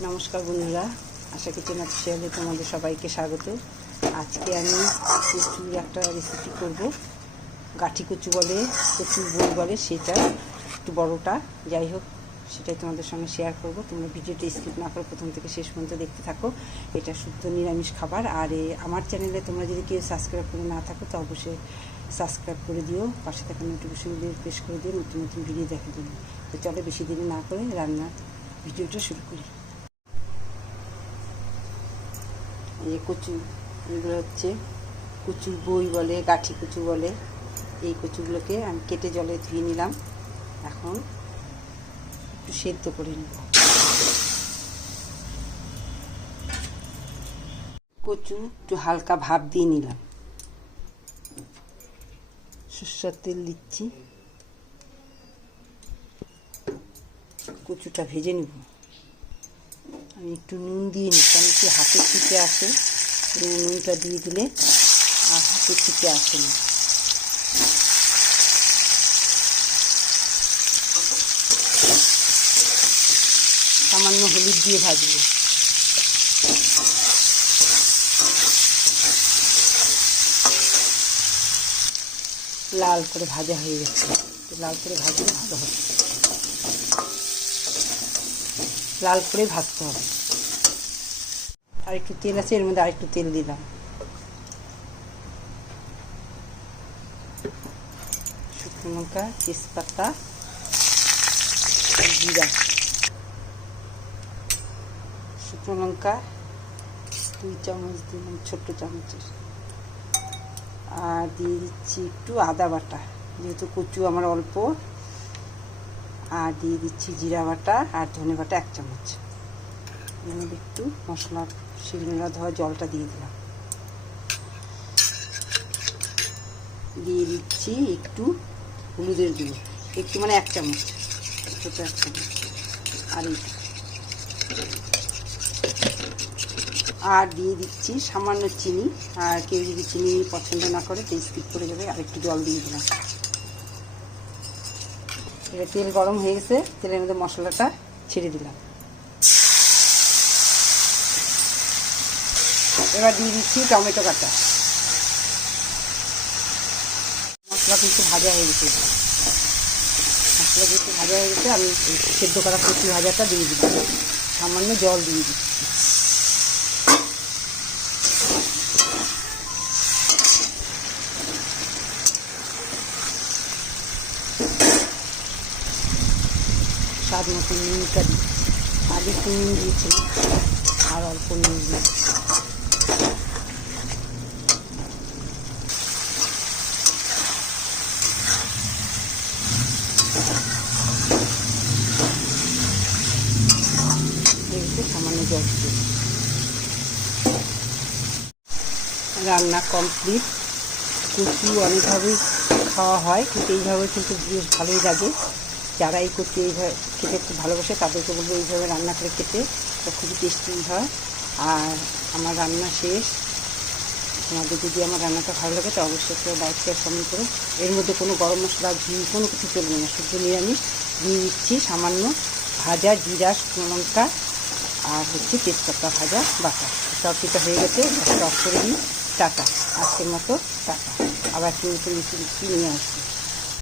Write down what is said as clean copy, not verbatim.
নমস্কার বন্ধুরা, আশা কিচেন অফিসিয়ালে তোমাদের সবাইকে স্বাগত। আজকে আমি কচুর একটা রেসিপি করব। গাঠি কচু বলে, কচুর বই বলে, সেটা একটু বড়টা, যাই হোক সেটাই তোমাদের সঙ্গে শেয়ার করব। তোমরা ভিডিওটি স্কিপ না করে প্রথম থেকে শেষ পর্যন্ত দেখতে থাকো। এটা শুদ্ধ নিরামিষ খাবার। আর আমার চ্যানেলে তোমরা যদি কেউ সাবস্ক্রাইব করে না থাকো তো অবশ্যই সাবস্ক্রাইব করে দিও, পাশে থাকা নোটিফিকেশন দিয়ে প্রেস করে দিও, নতুন নতুন ভিডিও দেখা দেবো। তো চলো বেশি দেরি না করে রান্নার ভিডিওটা শুরু করি। এই কচু, এগুলো হচ্ছে কচুর বই বলে, গাঠি কচু বলে। এই কচুগুলোকে আমি কেটে জলে ধুয়ে নিলাম। এখন একটু সেদ্ধ করে নেব। কচু একটু হালকা ভাপ দিয়ে নিলাম। সরষের তেল দিচ্ছি। কচুটা ভেজে নেব। আমি একটু নুন দিয়ে নিই, কারণ কি হাতে ছিটে আসে, নুনটা দিয়ে দিলে আর হাতে ছিটে আসে না। সামান্য হলুদ দিয়ে ভাজবো। লাল করে ভাজা হয়ে গেছে, লাল করে ভাজলে ভালো হবে। লাল করে ভাজতে হবে। আর একটু তেল আছে, এর মধ্যে আরেকটু তেল দিলাম। শুকনো লঙ্কা, তেজপাতা, জিরা। শুকনো লঙ্কা 2 চামচ দিলাম, ছোট্ট চামচের। আর দিয়ে দিচ্ছি একটু আদা বাটা, যেহেতু কচু আমার অল্প। আর দিয়ে দিচ্ছি জিরা বাটা আর ধনে বাটা 1 চামচ। এর মধ্যে একটু মশলা শিলনোড়া ধোয়া জলটা দিয়ে দিলাম। দিয়ে দিচ্ছি একটু হলুদের গুঁড়ো, একটু মানে 1 চামচ, ছোটো 1 চামচ। আর দিয়ে দিচ্ছি সামান্য চিনি। আর কেউ যদি চিনি পছন্দ না করে তো স্কিপ করে যাবে। আর একটু জল দিয়ে দিলাম। এবার তেল গরম হয়ে গেছে, তেলের মধ্যে মশলাটা ছেড়ে দিলাম। এবার দিয়ে দিচ্ছি টমেটো কাটা। মশলা কিন্তু ভাজা হয়ে গেছে। মশলা যেহেতু ভাজা হয়ে গেছে, আমি সেদ্ধ করা কচু ভাজাটা দিয়ে দিলাম। সামান্য জল দিয়ে দিচ্ছি। স্বাদ মতো নুনটা দিচ্ছি। আগে একটু নুন দিয়েছিলাম, আর অল্প নুন দিয়েছি। সামান্য জল দিচ্ছি। রান্না কমপ্লিট। কচু অনেকভাবেই খাওয়া হয়, কিন্তু এইভাবে কিন্তু বেশ ভালোই লাগে। যারা এই কচু এইভাবে খেতে খুব ভালোবাসে তাদেরকে বলবো এইভাবে রান্না করে খেতে, তো খুবই টেস্টি হয়। আর আমার রান্না শেষ। তোমাদের যদি আমার রান্নাটা ভালো লাগে তো অবশ্যই কেউ লাইক শেয়ার কমেন্ট করো। এর মধ্যে কোনো গরম মশলা, ঘি, কোনো কিছু চলবে না, শুধু নিরামিষ। দিয়ে দিচ্ছি সামান্য ভাজা জিরা, শুকনো লঙ্কা আর হচ্ছে তেজপাতা ভাজা বাটা। সব কিছু হয়ে গেছে, অফ করে দিই। টাটা, আজকের মতো টাটা। আবার একটু নতুন রেসিপি নিয়ে আসবো।